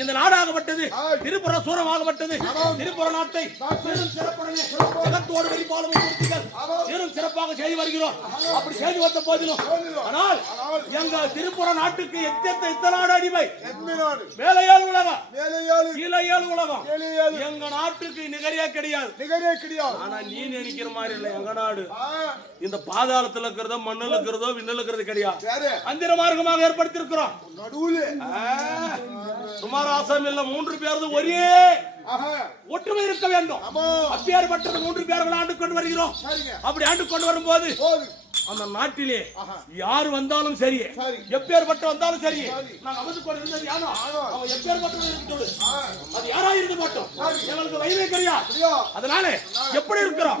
இந்த நாடாகப்பட்டது திருப்புற சூரமாகப்பட்டது திருப்புற நாட்டை ஜகத்தோடு வெளிப்பாலும் சீரும் சிறப்பாக செய்து வருகிறோம். அப்படி செய்து வந்த போதிலும் ஆனால் எங்க திருப்புற நாட்டுக்கு எத்த நாடு அடிமை மேலே 7 உலகம் கீழே 7 உலகம் எங்க நாட்டுக்கு நிகரே கிடையாது. ஆனா நீ நினைக்கிற மாதிரி இல்ல, எங்க நாடு இந்த பாதாளத்துல இருக்கிறதோ மண்ணில் இருக்கிறதோ விண்ணில் இருக்கிறது கிடையாது. அந்திர மார்க்கமாக ஏற்படுத்தி இருக்கிறோம். சுமார் ஆசாமி இல்ல 3 பேர் ஒரே ஒற்றுமை இருக்க வேண்டும். அப்பேற்பட்டது 3 பேர்கள் ஆண்டு கொண்டு வருகிறோம். அப்படி ஆண்டு கொண்டு வரும்போது அந்த நாட்டிலே யாரு வந்தாலும் சரி, எப்பேற்பட்ட வந்தாலும் சரி, நான் அமர்ந்து கொண்டு இருந்தது யாரோ அவன் எப்பேற்பட்டது இருக்கட்டும், அது யாரா இருக்க மாட்டோம், எங்களுக்கு வயதே கிடையாது. அதனால எப்படி இருக்கிறோம்